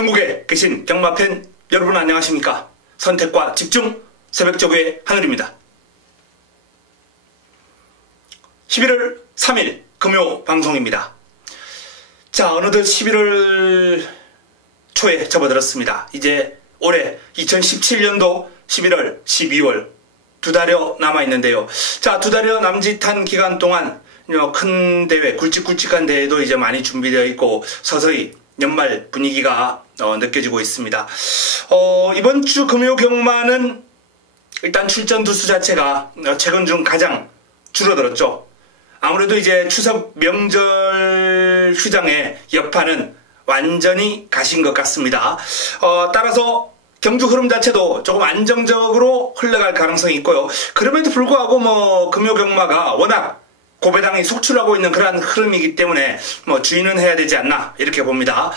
전국에 계신 경마팬 여러분 안녕하십니까? 선택과 집중 새벽저구의 하늘입니다. 11월 3일 금요 방송입니다. 자, 어느덧 11월 초에 접어들었습니다. 이제 올해 2017년도 11월, 12월 두 달여 남아있는데요. 자, 두 달여 남짓한 기간 동안 큰 대회, 굵직굵직한 대회도 이제 많이 준비되어 있고 서서히 연말 분위기가 느껴지고 있습니다. 이번 주 금요 경마는 일단 출전 두수 자체가 최근 중 가장 줄어들었죠. 아무래도 이제 추석 명절 휴장의 여파는 완전히 가신 것 같습니다. 따라서 경주 흐름 자체도 조금 안정적으로 흘러갈 가능성이 있고요. 그럼에도 불구하고 금요 경마가 워낙 고배당이 속출하고 있는 그러한 흐름이기 때문에 주의는 해야 되지 않나 이렇게 봅니다.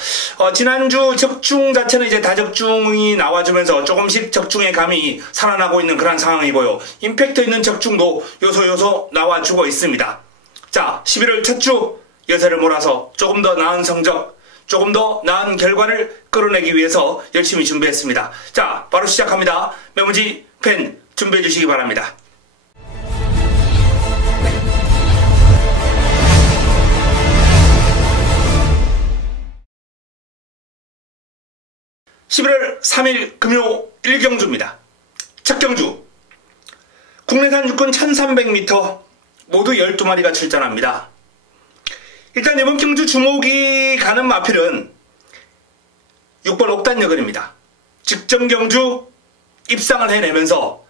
지난주 적중 자체는 이제 다적중이 나와주면서 조금씩 적중의 감이 살아나고 있는 그런 상황이고요. 임팩트 있는 적중도 요소 나와주고 있습니다. 자, 11월 첫 주 여세를 몰아서 조금 더 나은 성적, 조금 더 나은 결과를 끌어내기 위해서 열심히 준비했습니다. 자, 바로 시작합니다. 메모지 펜 준비해 주시기 바랍니다. 11월 3일 금요 1경주입니다. 첫 경주 국내산 육군 1300m 모두 12마리가 출전합니다. 일단 이번 경주 주목이 가는 마필은 6번 옥단여걸입니다. 직전 경주 입상을 해내면서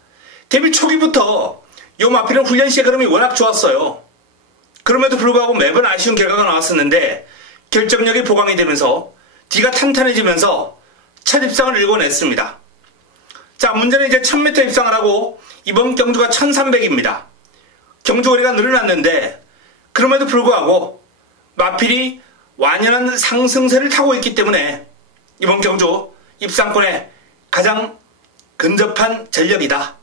데뷔 초기부터 이 마필은 훈련 시의 흐름이 워낙 좋았어요. 그럼에도 불구하고 매번 아쉬운 결과가 나왔었는데 결정력이 보강이 되면서 뒤가 탄탄해지면서 첫 입상을 일궈냈습니다. 자, 문제는 이제 1000m 입상을 하고 이번 경주가 1300입니다. 경주거리가 늘어났는데 그럼에도 불구하고 마필이 완연한 상승세를 타고 있기 때문에 이번 경주 입상권에 가장 근접한 전력이다.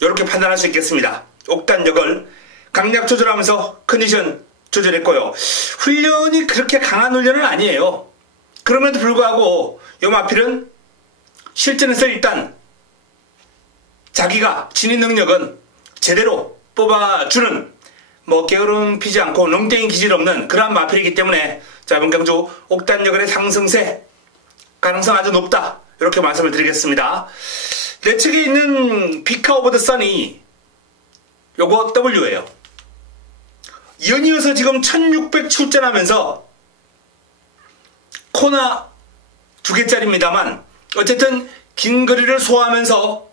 이렇게 판단할 수 있겠습니다. 옥단역을 강약 조절하면서 컨디션 조절했고요. 훈련이 그렇게 강한 훈련은 아니에요. 그럼에도 불구하고 이 마필은 실전에서 일단 자기가 지닌 능력은 제대로 뽑아주는 게으름 피지 않고 농땡이 기질 없는 그러한 마필이기 때문에 자, 이번 경주 옥단여걸의 상승세 가능성 아주 높다. 이렇게 말씀을 드리겠습니다. 내 측에 있는 비카 오브 더 선이 요거 W예요. 연이어서 지금 1600 출전하면서 코나 2개짜리입니다만 어쨌든 긴 거리를 소화하면서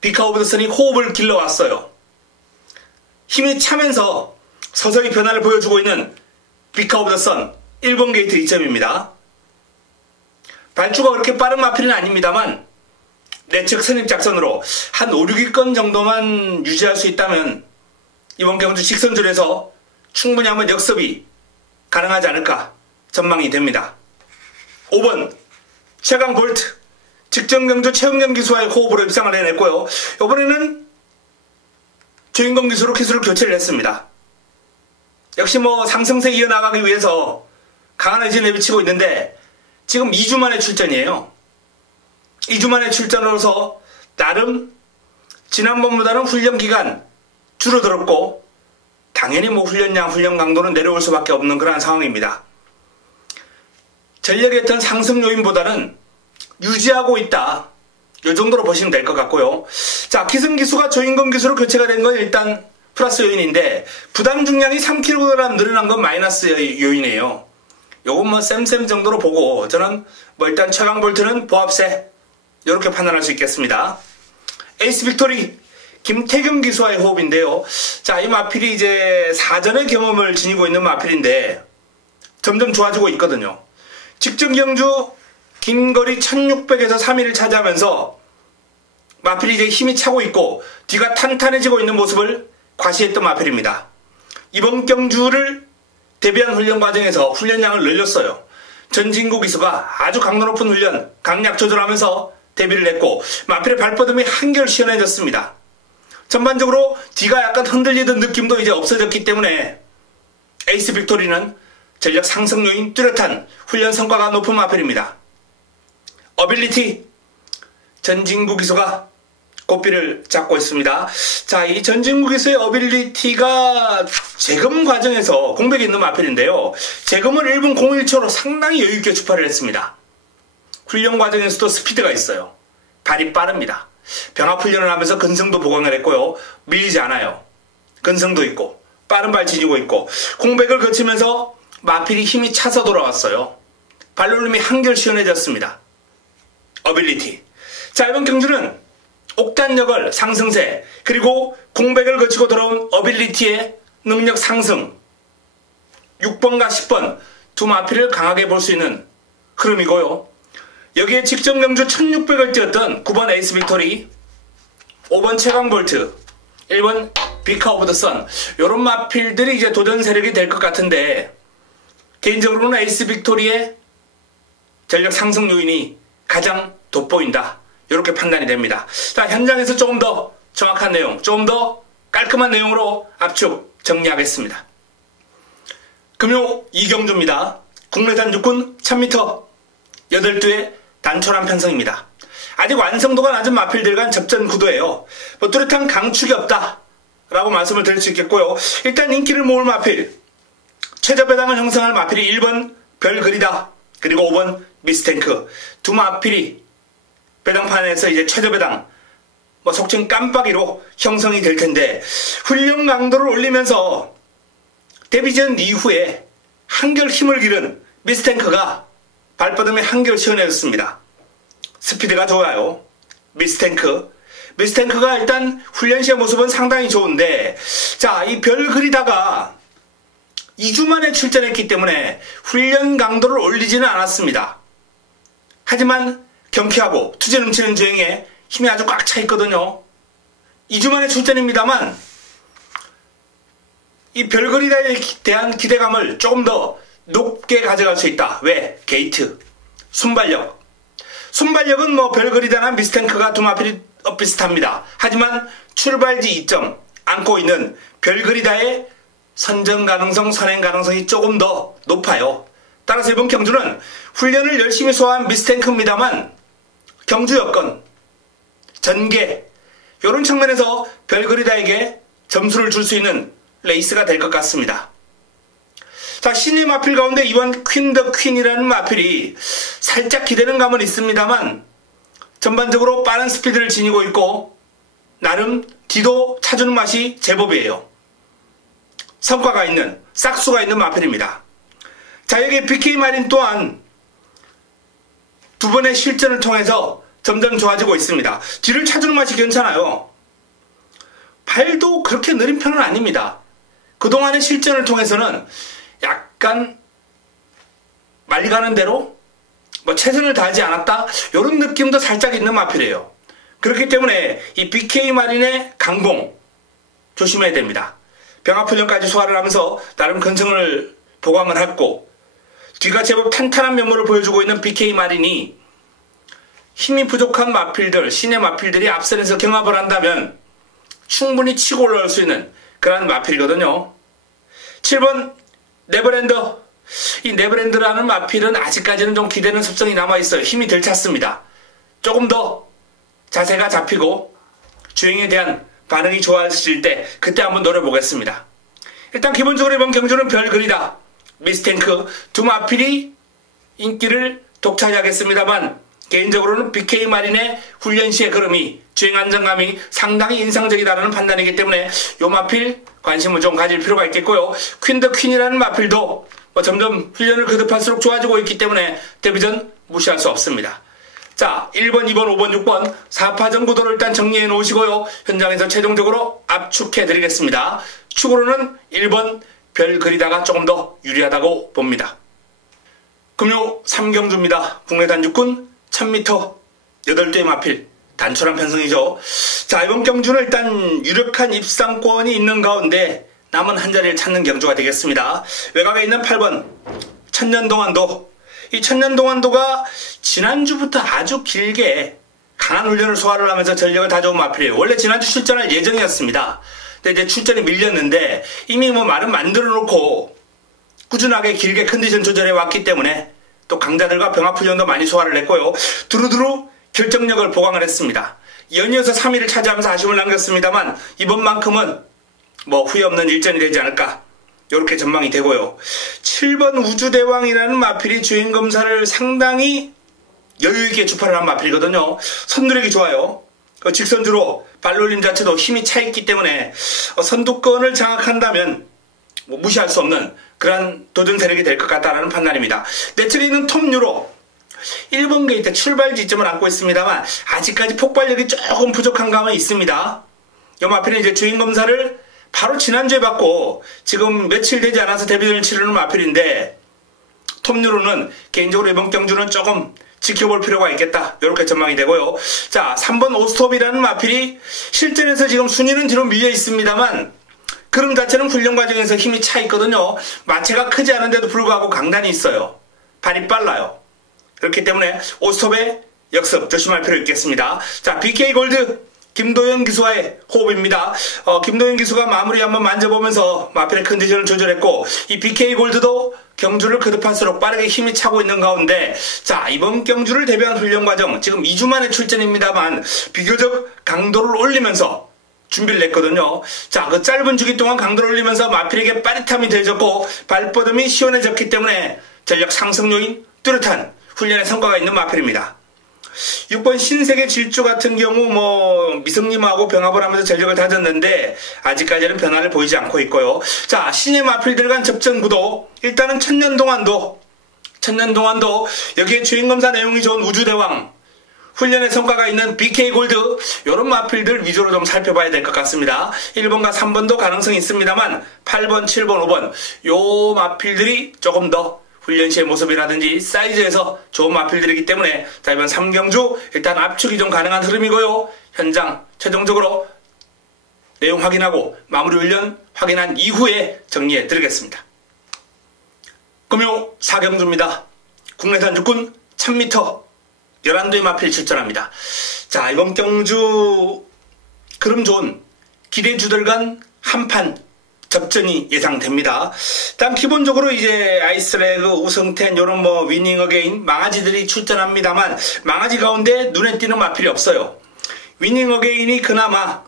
비카 오브 더 선이 호흡을 길러왔어요. 힘이 차면서 서서히 변화를 보여주고 있는 비카 오브 더 선 1번 게이트 2점입니다. 발주가 그렇게 빠른 마필은 아닙니다만 내측 선입 작선으로 한 5, 6위권 정도만 유지할 수 있다면 이번 경주 직선줄에서 충분히 한번 역습이 가능하지 않을까 전망이 됩니다. 5번 최강 볼트 직전 경주 최은경 기수와의 호흡으로 입상을 해냈고요. 이번에는 조인공 기수로 기수를 교체를 했습니다. 역시 상승세 이어나가기 위해서 강한 의지를 내비치고 있는데 지금 2주 만에 출전이에요. 2주 만에 출전으로서 나름 지난번보다는 훈련 기간 줄어들었고 당연히 훈련량, 훈련 강도는 내려올 수밖에 없는 그런 상황입니다. 전력의 어떤 상승 요인보다는 유지하고 있다. 이 정도로 보시면 될 것 같고요. 자, 기승 기수가 조인건 기수로 교체가 된 건 일단 플러스 요인인데 부담 중량이 3kg 늘어난 건 마이너스 요인이에요. 요건 쌤 정도로 보고 저는 일단 최강 볼트는 보합세 이렇게 판단할 수 있겠습니다. 에이스 빅토리 김태경 기수와의 호흡인데요. 자, 이 마필이 이제 사전의 경험을 지니고 있는 마필인데 점점 좋아지고 있거든요. 직전 경주 긴 거리 1600에서 3위를 차지하면서 마필이 이제 힘이 차고 있고 뒤가 탄탄해지고 있는 모습을 과시했던 마필입니다. 이번 경주를 대비한 훈련 과정에서 훈련량을 늘렸어요. 전진구 기수가 아주 강도 높은 훈련, 강약 조절하면서 데뷔를 했고 마필의 발버둥이 한결 시원해졌습니다. 전반적으로 뒤가 약간 흔들리던 느낌도 이제 없어졌기 때문에 에이스 빅토리는 전력 상승 요인 뚜렷한 훈련 성과가 높은 마필입니다. 어빌리티 전진구 기수가 고삐를 잡고 있습니다. 자, 이 전진구 기수의 어빌리티가 재검 과정에서 공백이 있는 마필인데요. 재검을 1분 01초로 상당히 여유있게 주파를 했습니다. 훈련 과정에서도 스피드가 있어요. 발이 빠릅니다. 병합 훈련을 하면서 근성도 보강을 했고요. 밀리지 않아요. 근성도 있고 빠른 발 지니고 있고 공백을 거치면서 마필이 힘이 차서 돌아왔어요. 발놀림이 한결 시원해졌습니다. 어빌리티. 자, 이번 경주는 옥단력을 상승세 그리고 공백을 거치고 돌아온 어빌리티의 능력 상승 6번과 10번 두 마필을 강하게 볼 수 있는 흐름이고요. 여기에 직전 경주 1600을 뛰었던 9번 에이스 빅토리 5번 최강볼트 1번 비카 오브 더 선 이런 마필들이 이제 도전 세력이 될 것 같은데 개인적으로는 에이스 빅토리의 전력 상승 요인이 가장 돋보인다. 이렇게 판단이 됩니다. 자, 현장에서 조금 더 정확한 내용, 조금 더 깔끔한 내용으로 압축 정리하겠습니다. 금요 2경주입니다. 국내산 육군 1000m 8두의 단촐한 편성입니다. 아직 완성도가 낮은 마필들 간 접전 구도예요. 뭐 뚜렷한 강축이 없다 라고 말씀을 드릴 수 있겠고요. 일단 인기를 모을 마필 최저 배당을 형성할 마필이 1번 별그리다 그리고 5번 미스탱크 두 마필이 배당판에서 이제 최저 배당 뭐 속칭 깜빡이로 형성이 될 텐데 훈련 강도를 올리면서 데뷔전 이후에 한결 힘을 기른 미스탱크가 발버둥이 한결 시원해졌습니다. 스피드가 좋아요. 미스탱크가 일단 훈련 시의 모습은 상당히 좋은데 자, 이 별 그리다가 2주 만에 출전했기 때문에 훈련 강도를 올리지는 않았습니다. 하지만 경쾌하고 투지 넘치는 주행에 힘이 아주 꽉 차 있거든요. 2주 만에 출전입니다만 이 별그리다에 대한 기대감을 조금 더 높게 가져갈 수 있다. 왜? 게이트, 순발력은 뭐 별그리다나 미스탱크가 두 마필이 비슷합니다. 하지만 출발지 2점 안고 있는 별그리다의 선전 가능성, 선행 가능성이 조금 더 높아요. 따라서 이번 경주는 훈련을 열심히 소화한 미스탱크입니다만 경주 여건, 전개 이런 측면에서 별그리다에게 점수를 줄 수 있는 레이스가 될 것 같습니다. 자, 신의 마필 가운데 이번 퀸 더 퀸이라는 마필이 살짝 기대는 감은 있습니다만 전반적으로 빠른 스피드를 지니고 있고 나름 뒤도 차주는 맛이 제법이에요. 성과가 있는, 싹수가 있는 마필입니다. 자, 여기 BK 마린 또한 두 번의 실전을 통해서 점점 좋아지고 있습니다. 뒤를 차주는 맛이 괜찮아요. 발도 그렇게 느린 편은 아닙니다. 그동안의 실전을 통해서는 약간 말 가는 대로 뭐 최선을 다하지 않았다 이런 느낌도 살짝 있는 마필이에요. 그렇기 때문에 이 BK 마린의 강봉 조심해야 됩니다. 병합훈련까지 소화를 하면서 나름 근성을 보강을 했고 뒤가 제법 탄탄한 면모를 보여주고 있는 BK 마린이 힘이 부족한 마필들, 신의 마필들이 앞선에서 경합을 한다면 충분히 치고 올라올 수 있는 그런 마필이거든요. 7번 네버랜더. 이 네버랜드라는 마필은 아직까지는 좀 기대는 습성이 남아있어요. 힘이 덜 찼습니다. 조금 더 자세가 잡히고 주행에 대한 반응이 좋아질 때 그때 한번 노려보겠습니다. 일단 기본적으로 이번 경주는 별그리다, 미스탱크 두 마필이 인기를 독차지하겠습니다만 개인적으로는 BK 마린의 훈련 시의 걸음이 주행 안정감이 상당히 인상적이다라는 판단이기 때문에 요 마필 관심을 좀 가질 필요가 있겠고요. 퀸 더 퀸이라는 마필도 점점 훈련을 거듭할수록 좋아지고 있기 때문에 데뷔전 무시할 수 없습니다. 자, 1번, 2번, 5번, 6번 4파전 구도를 일단 정리해 놓으시고요. 현장에서 최종적으로 압축해 드리겠습니다. 축으로는 1번 별 그리다가 조금 더 유리하다고 봅니다. 금요 3경주입니다. 국내단 육군 1000m 8대의 마필 단촐한 편성이죠. 자, 이번 경주는 일단 유력한 입상권이 있는 가운데 남은 한 자리를 찾는 경주가 되겠습니다. 외곽에 있는 8번 천년동안도. 이 천년동안도가 지난주부터 아주 길게 강한 훈련을 소화를 하면서 전력을 다져온 마필이에요. 원래 지난주 출전할 예정이었습니다. 근데 이제 출전이 밀렸는데 이미 뭐 말은 만들어 놓고 꾸준하게 길게 컨디션 조절해 왔기 때문에 또 강자들과 병합훈련도 많이 소화를 했고요. 두루두루 결정력을 보강을 했습니다. 연이어서 3위를 차지하면서 아쉬움을 남겼습니다만 이번만큼은 뭐 후회 없는 일전이 되지 않을까 이렇게 전망이 되고요. 7번 우주대왕이라는 마필이 주행검사를 상당히 여유있게 주파를 한 마필이거든요. 선두력이 좋아요. 직선주로 발놀림 자체도 힘이 차있기 때문에 선두권을 장악한다면 뭐 무시할 수 없는 그런 도전 세력이 될 것 같다는 판단입니다. 내 측에 있는 톱유로 1번 게이트 출발 지점을 안고 있습니다만 아직까지 폭발력이 조금 부족한 감은 있습니다. 이 마필은 이제 주행검사를 바로 지난주에 받고 지금 며칠 되지 않아서 데뷔전을 치르는 마필인데 톱유로는 개인적으로 이번 경주는 조금 지켜볼 필요가 있겠다 이렇게 전망이 되고요. 자, 3번 오스톱이라는 마필이 실전에서 지금 순위는 뒤로 밀려 있습니다만 그럼 자체는 훈련 과정에서 힘이 차 있거든요. 마체가 크지 않은데도 불구하고 강단이 있어요. 발이 빨라요. 그렇기 때문에 오스톱의 역습 조심할 필요 있겠습니다. 자, BK 골드 김도현 기수와의 호흡입니다. 김도현 기수가 마무리 한번 만져보면서 마필의 컨디션을 조절했고 이 BK 골드도 경주를 거듭할수록 빠르게 힘이 차고 있는 가운데 자, 이번 경주를 대비한 훈련 과정 지금 2주 만에 출전입니다만 비교적 강도를 올리면서 준비를 했거든요. 자, 그 짧은 주기 동안 강도를 올리면서 마필에게 빠릿함이 더해졌고 발뻗음이 시원해졌기 때문에 전력 상승 요인 뚜렷한 훈련의 성과가 있는 마필입니다. 6번 신세계 질주 같은 경우 뭐 미승님하고 병합을 하면서 전력을 다졌는데 아직까지는 변화를 보이지 않고 있고요. 자, 신의 마필들 간 접전 구도 일단은 천년 동안도 여기에 주행검사 내용이 좋은 우주대왕 훈련의 성과가 있는 BK 골드 이런 마필들 위주로 좀 살펴봐야 될 것 같습니다. 1번과 3번도 가능성이 있습니다만 8번, 7번, 5번 요 마필들이 조금 더 훈련 시의 모습이라든지 사이즈에서 좋은 마필들이기 때문에 자, 이번 3경주 일단 압축이 좀 가능한 흐름이고요. 현장 최종적으로 내용 확인하고 마무리 훈련 확인한 이후에 정리해 드리겠습니다. 금요 4경주입니다. 국내산 육군 1000m 11도의 마필이 출전합니다. 자, 이번 경주 그럼 좋은 기대주들 간 한판 접전이 예상됩니다. 일단 기본적으로 이제 아이스레그, 우승텐 요런 뭐 위닝 어게인 망아지들이 출전합니다만 망아지 가운데 눈에 띄는 마필이 없어요. 위닝 어게인이 그나마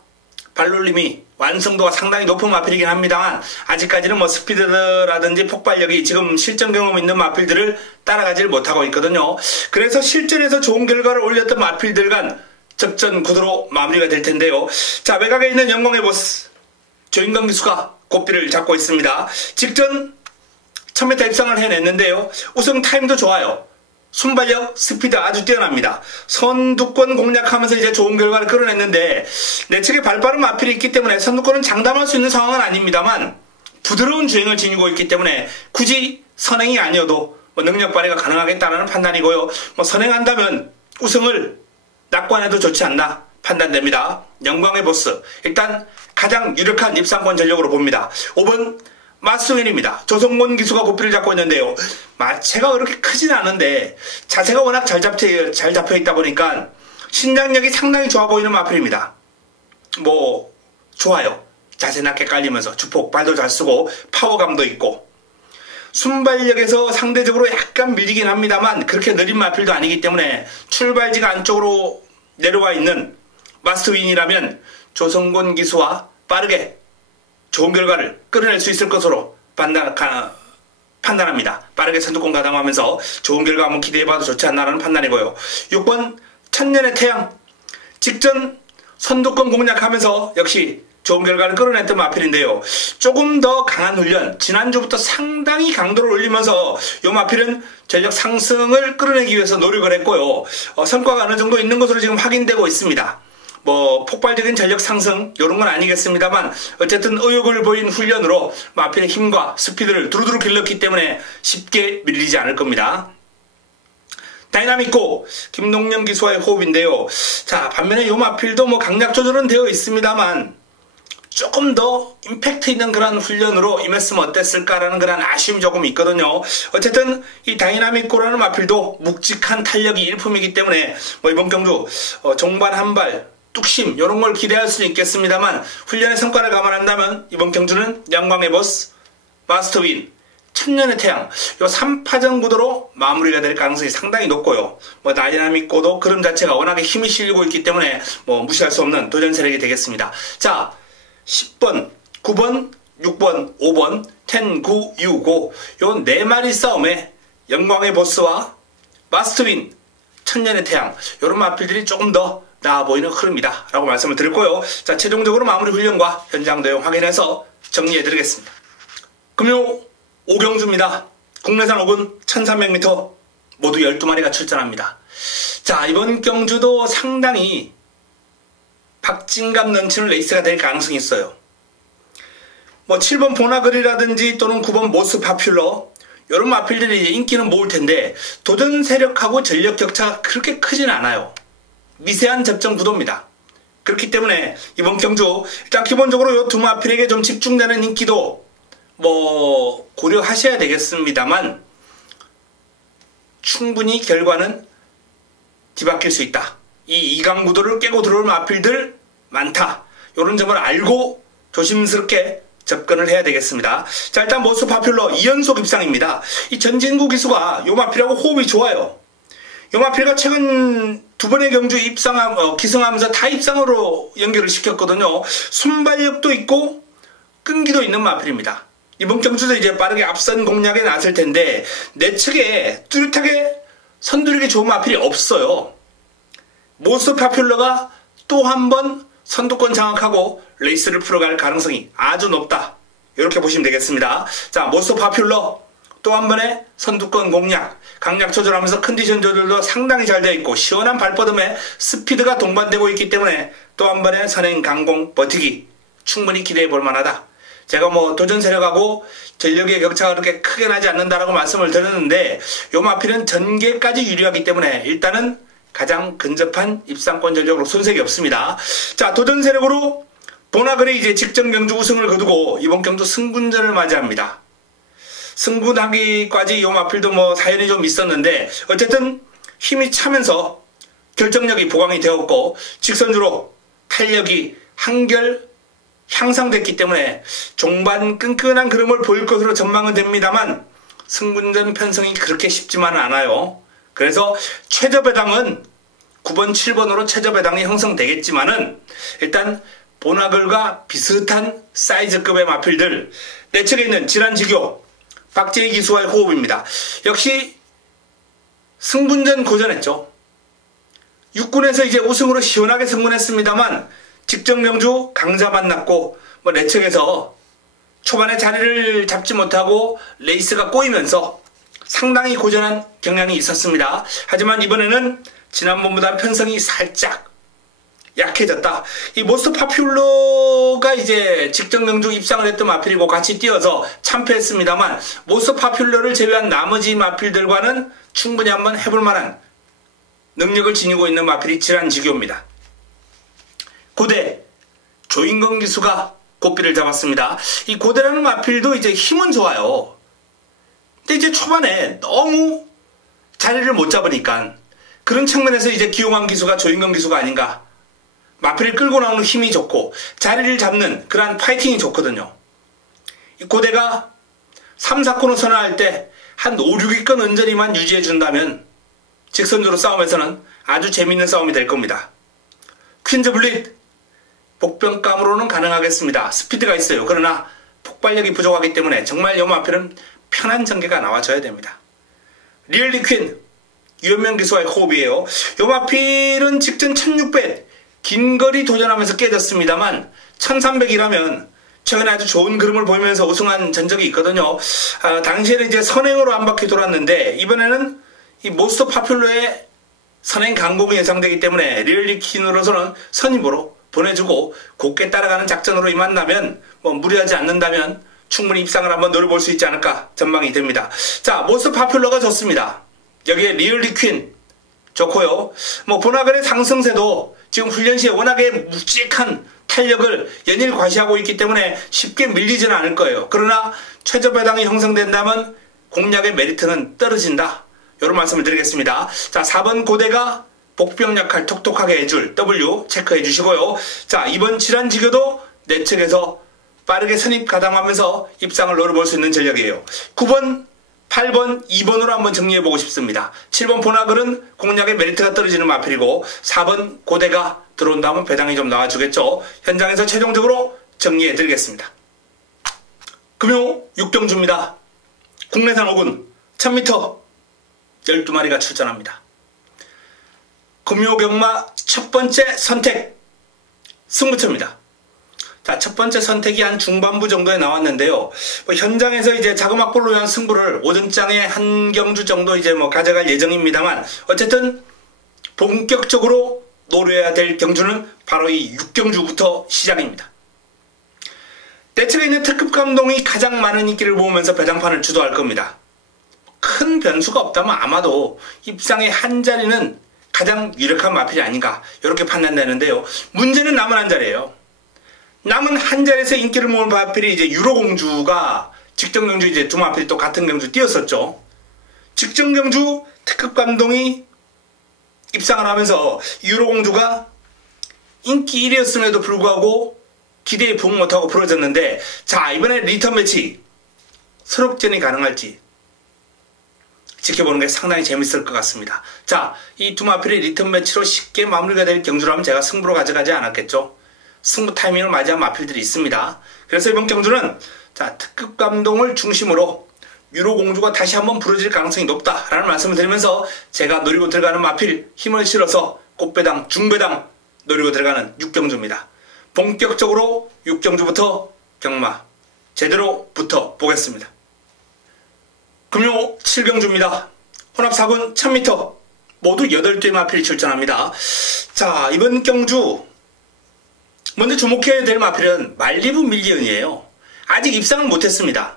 발놀림이 완성도가 상당히 높은 마필이긴 합니다만 아직까지는 뭐 스피드라든지 폭발력이 지금 실전 경험 있는 마필들을 따라가지를 못하고 있거든요. 그래서 실전에서 좋은 결과를 올렸던 마필들 간 접전 구도로 마무리가 될 텐데요. 자, 외곽에 있는 영광의 보스 조인강 기수가 고삐를 잡고 있습니다. 직전 1000m 입상을 해냈는데요. 우승 타임도 좋아요. 순발력, 스피드 아주 뛰어납니다. 선두권 공략하면서 이제 좋은 결과를 끌어냈는데 내 측에 발빠른 마필이 있기 때문에 선두권은 장담할 수 있는 상황은 아닙니다만 부드러운 주행을 지니고 있기 때문에 굳이 선행이 아니어도 뭐 능력 발휘가 가능하겠다는 판단이고요. 뭐 선행한다면 우승을 낙관해도 좋지 않나 판단됩니다. 영광의 보스 일단 가장 유력한 입상권 전력으로 봅니다. 5번 마스윈입니다. 조성곤 기수가 고삐를 잡고 있는데요. 마체가 그렇게 크진 않은데 자세가 워낙 잘 잡혀있다 보니까 신장력이 상당히 좋아 보이는 마필입니다. 뭐 좋아요. 자세 낮게 깔리면서 주폭 발도 잘 쓰고 파워감도 있고 순발력에서 상대적으로 약간 밀리긴 합니다만 그렇게 느린 마필도 아니기 때문에 출발지가 안쪽으로 내려와 있는 마스윈이라면 조성곤 기수와 빠르게 좋은 결과를 끌어낼 수 있을 것으로 판단합니다. 빠르게 선두권 가담하면서 좋은 결과 한번 기대해봐도 좋지 않나라는 판단이고요. 6번 천년의 태양 직전 선두권 공략하면서 역시 좋은 결과를 끌어냈던 마필인데요. 조금 더 강한 훈련 지난주부터 상당히 강도를 올리면서 이 마필은 전력 상승을 끌어내기 위해서 노력을 했고요. 성과가 어느 정도 있는 것으로 지금 확인되고 있습니다. 뭐 폭발적인 전력 상승 이런 건 아니겠습니다만 어쨌든 의욕을 보인 훈련으로 마필의 힘과 스피드를 두루두루 길렀기 때문에 쉽게 밀리지 않을 겁니다. 다이나믹고 김동영 기수와의 호흡인데요. 자, 반면에 이 마필도 뭐 강약 조절은 되어 있습니다만 조금 더 임팩트 있는 그런 훈련으로 임했으면 어땠을까라는 그런 아쉬움이 조금 있거든요. 어쨌든 이 다이나믹고라는 마필도 묵직한 탄력이 일품이기 때문에 뭐 이번 경주 종반 한발 뚝심 이런 걸 기대할 수는 있겠습니다만 훈련의 성과를 감안한다면 이번 경주는 영광의 보스, 마스터윈, 천년의 태양, 요 3파전 구도로 마무리가 될 가능성이 상당히 높고요. 뭐 다이나믹고도 그림 자체가 워낙에 힘이 실리고 있기 때문에 뭐 무시할 수 없는 도전 세력이 되겠습니다. 자, 10번, 9번, 6번, 5번, 10, 9, 6, 5 요 4마리 싸움에 영광의 보스와 마스터윈, 천년의 태양 요런 마필들이 조금 더 나아 보이는 흐름이다 라고 말씀을 드렸고요. 자, 최종적으로 마무리 훈련과 현장 내용 확인해서 정리해 드리겠습니다. 금요 5경주입니다. 국내산 5군 1300m 모두 12마리가 출전합니다. 자, 이번 경주도 상당히 박진감 넘치는 레이스가 될 가능성이 있어요. 뭐 7번 보나글이라든지 또는 9번 모스 파퓰러 이런 마필들이 이제 인기는 모을 텐데 도전 세력하고 전력 격차가 그렇게 크진 않아요. 미세한 접전 구도입니다. 그렇기 때문에 이번 경주 일단 기본적으로 이 두 마필에게 좀 집중되는 인기도 뭐 고려하셔야 되겠습니다만 충분히 결과는 뒤바뀔 수 있다. 이 2강 구도를 깨고 들어올 마필들 많다. 이런 점을 알고 조심스럽게 접근을 해야 되겠습니다. 자, 일단 모스 파퓰러 2연속 입상입니다. 이 전진구 기수가 요 마필하고 호흡이 좋아요. 요 마필과 최근 2번의 경주 기승하면서 다 입상으로 연결을 시켰거든요. 순발력도 있고 끈기도 있는 마필입니다. 이번 경주도 이제 빠르게 앞선 공략에 나설 텐데 내 측에 뚜렷하게 선두르기 좋은 마필이 없어요. 모스 파퓰러가 또 한 번 선두권 장악하고 레이스를 풀어갈 가능성이 아주 높다. 이렇게 보시면 되겠습니다. 자, 모스 파퓰러 또 한 번의 선두권 공략, 강약 조절하면서 컨디션 조절도 상당히 잘 되어 있고 시원한 발뻗음에 스피드가 동반되고 있기 때문에 또 한 번의 선행 강공 버티기 충분히 기대해 볼 만하다. 제가 뭐 도전 세력하고 전력의 격차가 그렇게 크게 나지 않는다라고 말씀을 드렸는데 요 마필은 전개까지 유리하기 때문에 일단은 가장 근접한 입상권 전적으로 손색이 없습니다. 자, 도전 세력으로 보나글이 이제 직전 경주 우승을 거두고 이번 경주 승군전을 맞이합니다. 승군하기까지 요 마필도 뭐 사연이 좀 있었는데 어쨌든 힘이 차면서 결정력이 보강이 되었고 직선주로 탄력이 한결 향상됐기 때문에 종반 끈끈한 그림을 보일 것으로 전망은 됩니다만 승군전 편성이 그렇게 쉽지만은 않아요. 그래서 최저배당은 9번, 7번으로 최저배당이 형성되겠지만은 일단 보나글과 비슷한 사이즈급의 마필들 내 측에 있는 질환지교 박재희 기수와의 호흡입니다. 역시 승군전 고전했죠. 6군에서 이제 우승으로 시원하게 승군했습니다만 직전 경주 강자 만났고 뭐 내 측에서 초반에 자리를 잡지 못하고 레이스가 꼬이면서 상당히 고전한 경향이 있었습니다. 하지만 이번에는 지난번보다 편성이 살짝 약해졌다. 이 모스 파퓰러가 이제 직전 경주 입상을 했던 마필이고 같이 뛰어서 참패했습니다만 모스 파퓰러를 제외한 나머지 마필들과는 충분히 한번 해볼 만한 능력을 지니고 있는 마필이 질환지교입니다. 고대 조인건 기수가 고삐를 잡았습니다. 이 고대라는 마필도 이제 힘은 좋아요. 근데 이제 초반에 너무 자리를 못 잡으니까 그런 측면에서 이제 기용한 기수가 조인건 기수가 아닌가. 마필을 끌고 나오는 힘이 좋고 자리를 잡는 그러한 파이팅이 좋거든요. 이 고대가 3, 4코너 선언할 때 한 5, 6위권 언저리만 유지해 준다면 직선주로 싸움에서는 아주 재밌는 싸움이 될 겁니다. 퀸즈 블릿 복병감으로는 가능하겠습니다. 스피드가 있어요. 그러나 폭발력이 부족하기 때문에 정말 이 마필은 편한 전개가 나와줘야 됩니다. 리얼리 퀸 유현명 기수와의 호흡이에요. 이 마필은 직전 1600 긴거리 도전하면서 깨졌습니다만 1300이라면 최근에 아주 좋은 그림을 보이면서 우승한 전적이 있거든요. 당시에는 이제 선행으로 한 바퀴 돌았는데 이번에는 이 모스터 파퓰러의 선행 강공이 예상되기 때문에 리얼리 퀸으로서는 선임으로 보내주고 곱게 따라가는 작전으로 임한다면 뭐 무리하지 않는다면 충분히 입상을 한번 노려볼 수 있지 않을까 전망이 됩니다. 자, 모스터 파퓰러가 좋습니다. 여기에 리얼리 퀸 좋고요. 뭐 보나글의 상승세도 지금 훈련 시에 워낙에 묵직한 탄력을 연일 과시하고 있기 때문에 쉽게 밀리지는 않을 거예요. 그러나 최저배당이 형성된다면 공략의 메리트는 떨어진다. 이런 말씀을 드리겠습니다. 자, 4번 고대가 복병 역할 톡톡하게 해줄 W 체크해 주시고요. 자, 이번 질환지교도 내 측에서 빠르게 선입 가담하면서 입상을 노려볼 수 있는 전략이에요. 9번, 8번, 2번으로 한번 정리해보고 싶습니다. 7번 보나글은 공략의 메리트가 떨어지는 마필이고 4번 고대가 들어온다면 배당이 좀 나와주겠죠. 현장에서 최종적으로 정리해드리겠습니다. 금요 6경주입니다. 국내산 5군 1000m 12마리가 출전합니다. 금요 경마 첫 번째 선택 승부처입니다. 자, 첫 번째 선택이 한 중반부 정도에 나왔는데요. 현장에서 이제 자그마골로 위한 승부를 오전장에 한 경주 정도 이제 가져갈 예정입니다만, 어쨌든 본격적으로 노려야 될 경주는 바로 이 6경주부터 시작입니다. 내측에 있는 특급 감동이 가장 많은 인기를 모으면서 배당판을 주도할 겁니다. 큰 변수가 없다면 아마도 입상의 한 자리는 가장 유력한 마필이 아닌가 이렇게 판단되는데요. 문제는 남은 한 자리예요. 남은 한 자리에서 인기를 모은 마필이 이제 유로공주가 직전 경주 이제 두 마필이 또 같은 경주 뛰었었죠. 직전 경주 특급 감동이 입상을 하면서 유로공주가 인기 1위였음에도 불구하고 기대에 부응 못하고 부러졌는데, 자, 이번에 리턴 매치 설옥전이 가능할지 지켜보는 게 상당히 재밌을 것 같습니다. 자, 이 두 마필이 리턴 매치로 쉽게 마무리가 될 경주라면 제가 승부로 가져가지 않았겠죠. 승부 타이밍을 맞이한 마필들이 있습니다. 그래서 이번 경주는 자, 특급 감동을 중심으로 유로공주가 다시 한번 부러질 가능성이 높다라는 말씀을 드리면서 제가 노리고 들어가는 마필 힘을 실어서 꽃배당, 중배당 노리고 들어가는 6경주입니다. 본격적으로 6경주부터 경마 제대로 붙어 보겠습니다. 금요 7경주입니다. 혼합 4군 1000m 모두 8대 마필이 출전합니다. 자, 이번 경주 먼저 주목해야 될 마필은 말리부 밀리언이에요. 아직 입상을 못했습니다.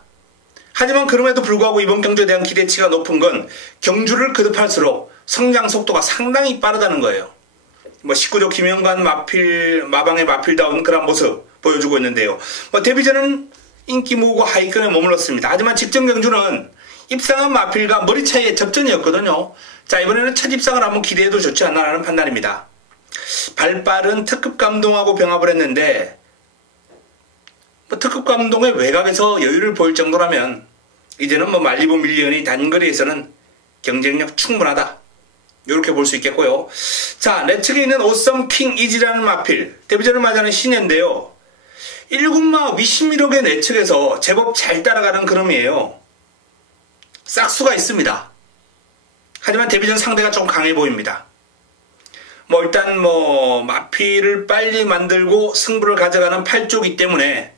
하지만 그럼에도 불구하고 이번 경주에 대한 기대치가 높은 건 경주를 거듭할수록 성장 속도가 상당히 빠르다는 거예요. 19조 김영관 마방의 마필다운 그런 모습 보여주고 있는데요. 데뷔전은 인기 모으고 하위권에 머물렀습니다. 하지만 직전 경주는 입상한 마필과 머리 차이의 접전이었거든요. 자, 이번에는 첫 입상을 한번 기대해도 좋지 않나라는 판단입니다. 발빠른 특급 감동하고 병합을 했는데 특급 감동의 외곽에서 여유를 보일 정도라면 이제는 말리부 밀리언이 단거리에서는 경쟁력 충분하다 이렇게 볼 수 있겠고요. 자, 내 측에 있는 오썸 킹 이지라는 마필 데뷔전을 맞이하는 신예인데요. 1군마 위시미력의 내측에서 제법 잘 따라가는 그림이에요. 싹수가 있습니다. 하지만 데뷔전 상대가 좀 강해 보입니다. 일단 마필을 빨리 만들고 승부를 가져가는 8조기 때문에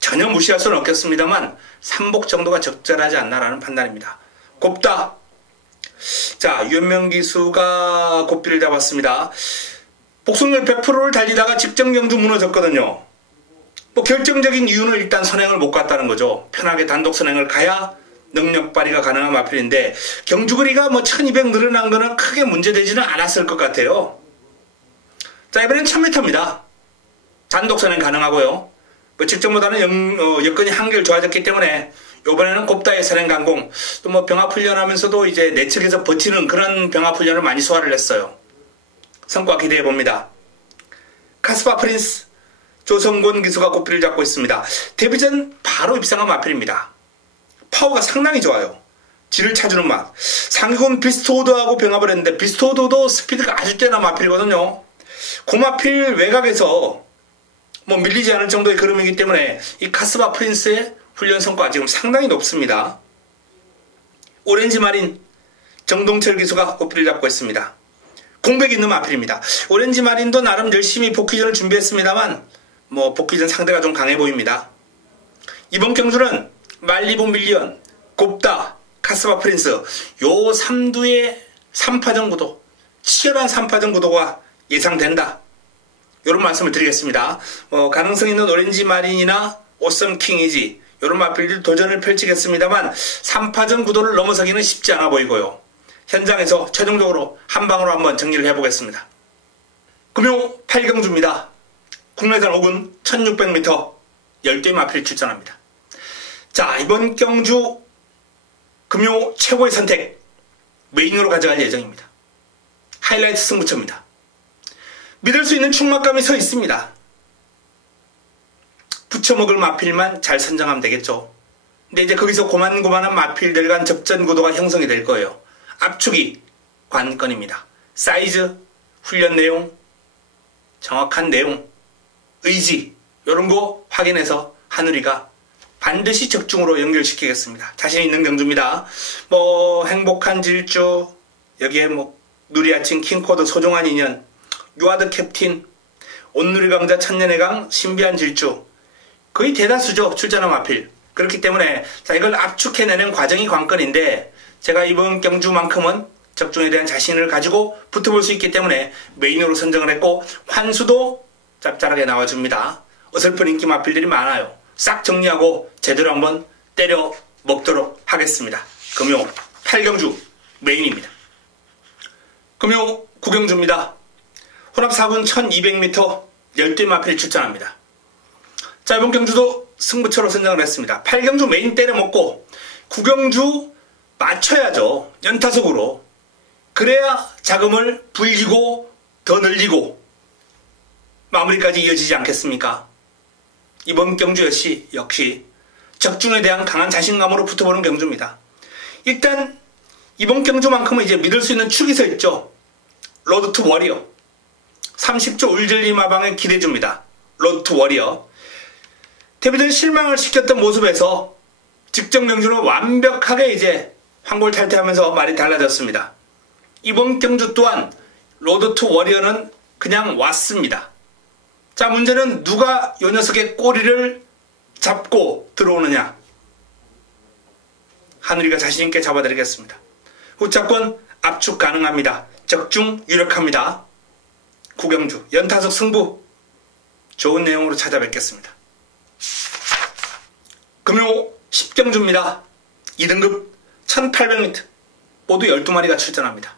전혀 무시할 수는 없겠습니다만 3복 정도가 적절하지 않나라는 판단입니다. 곱다. 자, 유현명기수가 곱비를 잡았습니다. 복속률 100%를 달리다가 직전 경주 무너졌거든요. 결정적인 이유는 일단 선행을 못 갔다는 거죠. 편하게 단독 선행을 가야 능력 발휘가 가능한 마필인데 경주거리가 1200 늘어난 거는 크게 문제되지는 않았을 것 같아요. 자, 이번엔 1000m입니다. 단독 선행 가능하고요. 직전보다는 여건이 한결 좋아졌기 때문에 이번에는 곱다의 선행 강공 또 병합 훈련하면서도 이제 내측에서 버티는 그런 병합 훈련을 많이 소화를 했어요. 성과 기대해 봅니다. 카스파 프린스 조성곤 기수가 곱비를 잡고 있습니다. 데뷔전 바로 입상한 마필입니다. 파워가 상당히 좋아요. 뒤를 차주는 맛. 상위군 비스토드하고 병합을 했는데 비스토드도 스피드가 아주 뛰어난 마필이거든요. 고마필 외곽에서 밀리지 않을 정도의 그림이기 때문에 이 카스바 프린스의 훈련 성과가 지금 상당히 높습니다. 오렌지 마린 정동철 기수가 곱비를 잡고 있습니다. 공백 있는 마필입니다. 오렌지 마린도 나름 열심히 복귀전을 준비했습니다만 복귀전 상대가 좀 강해 보입니다. 이번 경주는 말리부 밀리언, 곱다, 카스바 프린스 요 3두의 3파전 구도, 치열한 3파전 구도가 예상된다. 이런 말씀을 드리겠습니다. 가능성 있는 오렌지 마린이나 오썸 킹이지 이런 마필들 도전을 펼치겠습니다만 3파전 구도를 넘어서기는 쉽지 않아 보이고요. 현장에서 최종적으로 한 방으로 한번 정리를 해보겠습니다. 금요 8경주입니다. 국내산 5군 1600m 10개 마필이 출전합니다. 자, 이번 경주 금요 최고의 선택 메인으로 가져갈 예정입니다. 하이라이트 승부처입니다. 믿을 수 있는 충막감이 서 있습니다. 부쳐먹을 마필만 잘 선정하면 되겠죠. 근데 이제 거기서 고만고만한 마필들 간 접전 구도가 형성이 될 거예요. 압축이 관건입니다. 사이즈, 훈련 내용, 정확한 내용, 의지 이런 거 확인해서 하누리가 반드시 적중으로 연결시키겠습니다. 자신 있는 경주입니다. 뭐 행복한 질주, 여기에 뭐 누리아침, 킹코드, 소중한 인연, 유아드 캡틴, 온누리 강자, 천년의 강, 신비한 질주, 거의 대다수죠. 출전한 마필. 그렇기 때문에 자, 이걸 압축해내는 과정이 관건인데, 제가 이번 경주만큼은 적중에 대한 자신을 가지고 붙어볼 수 있기 때문에 메인으로 선정을 했고, 환수도 짭짤하게 나와줍니다. 어설픈 인기 마필들이 많아요. 싹 정리하고 제대로 한번 때려 먹도록 하겠습니다. 금요 8경주 메인입니다. 금요 9경주입니다. 혼합 4분 1200m 10대 마필이 출전합니다. 자, 이번 경주도 승부처로 선정을 했습니다. 8경주 메인 때려 먹고 9경주 맞춰야죠. 연타석으로. 그래야 자금을 불리고 더 늘리고 마무리까지 이어지지 않겠습니까? 이번 경주 역시 적중에 대한 강한 자신감으로 붙어보는 경주입니다. 일단 이번 경주만큼은 이제 믿을 수 있는 축이 서 있죠. 로드 투 워리어. 30조 울젤리 마방에 기대줍니다. 로드 투 워리어. 데뷔전 실망을 시켰던 모습에서 직전 경주는 완벽하게 이제 환골탈태하면서 말이 달라졌습니다. 이번 경주 또한 로드 투 워리어는 그냥 왔습니다. 자, 문제는 누가 이 녀석의 꼬리를 잡고 들어오느냐. 하누리가 자신있게 잡아드리겠습니다. 후차권 압축 가능합니다. 적중 유력합니다. 9경주 연타석 승부 좋은 내용으로 찾아뵙겠습니다. 금요 10경주입니다. 2등급 1800m 모두 12마리가 출전합니다.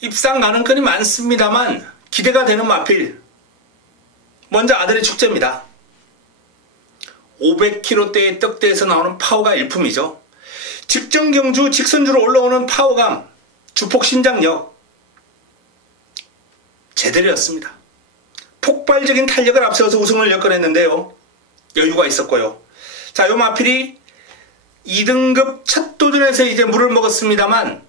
입상 가능성이 많습니다만 기대가 되는 마필, 먼저 아들의 축제입니다. 500kg대의 떡대에서 나오는 파워가 일품이죠. 직전 경주 직선주로 올라오는 파워감, 주폭 신장력 제대로였습니다. 폭발적인 탄력을 앞세워서 우승을 엮어냈는데요. 여유가 있었고요. 자, 요 마필이 2등급 첫 도전에서 이제 물을 먹었습니다만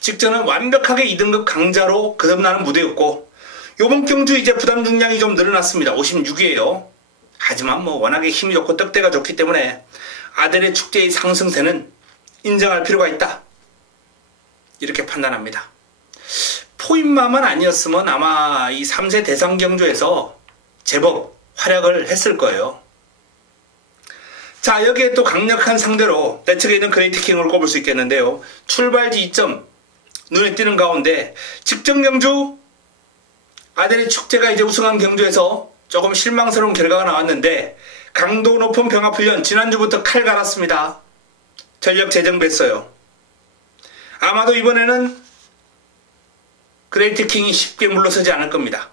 직전은 완벽하게 2등급 강자로 거듭나는 무대였고, 요번 경주 이제 부담 중량이 좀 늘어났습니다. 56이에요. 하지만 뭐 워낙에 힘이 좋고 떡대가 좋기 때문에 아들의 축제의 상승세는 인정할 필요가 있다. 이렇게 판단합니다. 포인마만 아니었으면 아마 이 3세 대상 경주에서 제법 활약을 했을 거예요. 자, 여기에 또 강력한 상대로 내 측에 있는 그레이트킹을 꼽을 수 있겠는데요. 출발지 2점 눈에 띄는 가운데 직전 경주 아들의 축제가 이제 우승한 경주에서 조금 실망스러운 결과가 나왔는데, 강도 높은 병합훈련 지난주부터 칼 갈았습니다. 전력 재정비했어요. 아마도 이번에는 그레이트킹이 쉽게 물러서지 않을 겁니다.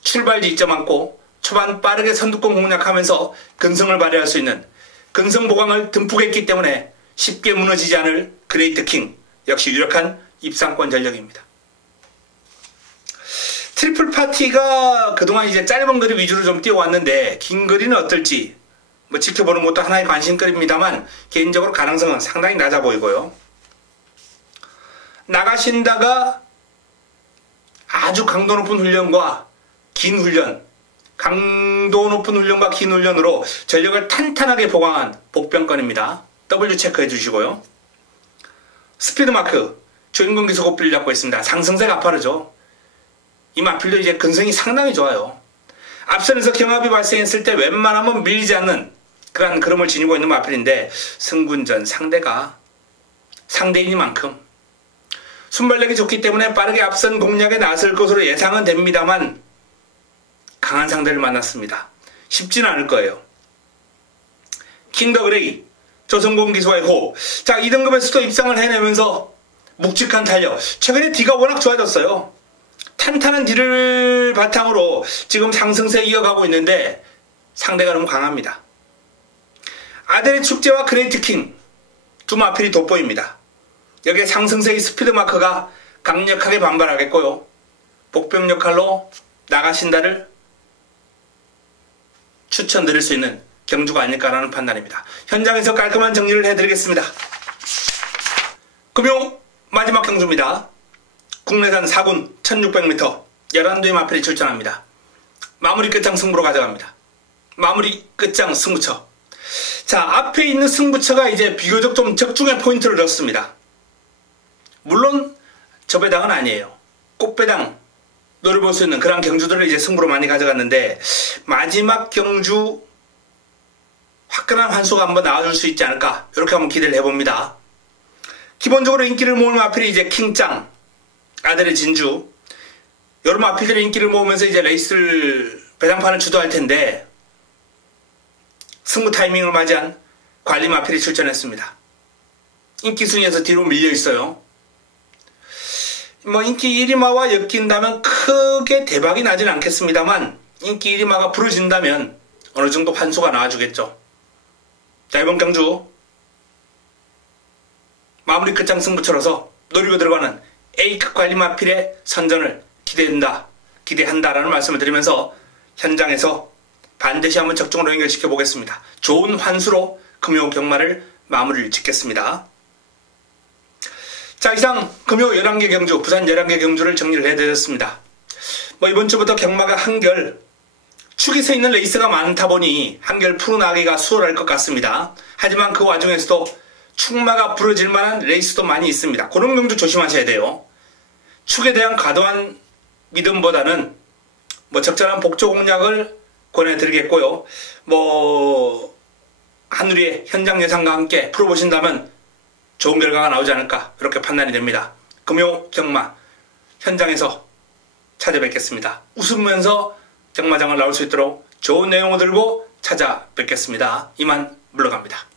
출발지 2점 안고 초반 빠르게 선두권 공략하면서 근성을 발휘할 수 있는 근성 보강을 듬뿍 했기 때문에 쉽게 무너지지 않을 그레이트킹, 역시 유력한 입상권 전력입니다. 트리플 파티가 그동안 이제 짧은 거리 위주로 좀 뛰어왔는데 긴 거리는 어떨지 뭐 지켜보는 것도 하나의 관심거리입니다만 개인적으로 가능성은 상당히 낮아 보이고요. 나가신다가 아주 강도 높은 훈련과 긴 훈련, 강도 높은 훈련과 긴 훈련으로 전력을 탄탄하게 보강한 복병권입니다. W 체크해 주시고요. 스피드마크 주인공 기수 고삐를 잡고 있습니다. 상승세가 가파르죠. 이 마필도 이제 근성이 상당히 좋아요. 앞선에서 경합이 발생했을 때 웬만하면 밀리지 않는 그런 그름을 지니고 있는 마필인데, 승군전 상대인만큼 순발력이 좋기 때문에 빠르게 앞선 공략에 나설 것으로 예상은 됩니다만 강한 상대를 만났습니다. 쉽지는 않을 거예요. 킹더 그레이 조성공 기수와의 호흡. 자, 2등급에서도 입상을 해내면서 묵직한 탄력. 최근에 D가 워낙 좋아졌어요. 탄탄한 D를 바탕으로 지금 상승세 이어가고 있는데 상대가 너무 강합니다. 아델의 축제와 그레이트킹 두 마필이 돋보입니다. 여기에 상승세의 스피드마크가 강력하게 반발하겠고요. 복병 역할로 나가신다를 추천드릴 수 있는 경주가 아닐까라는 판단입니다. 현장에서 깔끔한 정리를 해드리겠습니다. 금요 마지막 경주입니다. 국내산 4군 1600m 11두의 마필이 출전합니다. 마무리 끝장 승부로 가져갑니다. 마무리 끝장 승부처. 자, 앞에 있는 승부처가 이제 비교적 좀 적중의 포인트를 넣습니다. 물론 저 배당은 아니에요. 꽃배당 노려볼 수 있는 그런 경주들을 이제 승부로 많이 가져갔는데, 마지막 경주 화끈한 환수가 한번 나와줄 수 있지 않을까, 이렇게 한번 기대를 해봅니다. 기본적으로 인기를 모을 마필이 이제 킹짱, 아들의 진주, 여러 마필들의 인기를 모으면서 이제 레이스를 배당판을 주도할 텐데, 승부 타이밍을 맞이한 관리 마필이 출전했습니다. 인기 순위에서 뒤로 밀려 있어요. 뭐 인기 1위마와 엮인다면 크게 대박이 나진 않겠습니다만, 인기 1위마가 부러진다면 어느 정도 환수가 나와주겠죠. 자, 이번 경주 마무리 끝장 승부처로서 노리고 들어가는 A급 관리 마필의 선전을 기대한다라는 말씀을 드리면서 현장에서 반드시 한번 적중으로 연결시켜 보겠습니다. 좋은 환수로 금요 경마를 마무리를 짓겠습니다. 자, 이상 금요 11개 경주, 부산 11개 경주를 정리를 해드렸습니다. 뭐 이번 주부터 경마가 한결 축이 서 있는 레이스가 많다 보니 한결 풀어나가기가 수월할 것 같습니다. 하지만 그 와중에서도 축마가 부러질 만한 레이스도 많이 있습니다. 그런 경주 조심하셔야 돼요. 축에 대한 과도한 믿음보다는 뭐 적절한 복조 공략을 권해드리겠고요. 뭐 한우리의 현장 예상과 함께 풀어보신다면 좋은 결과가 나오지 않을까, 이렇게 판단이 됩니다. 금요 경마 현장에서 찾아뵙겠습니다. 웃으면서 경마장을 나올 수 있도록 좋은 내용을 들고 찾아뵙겠습니다. 이만 물러갑니다.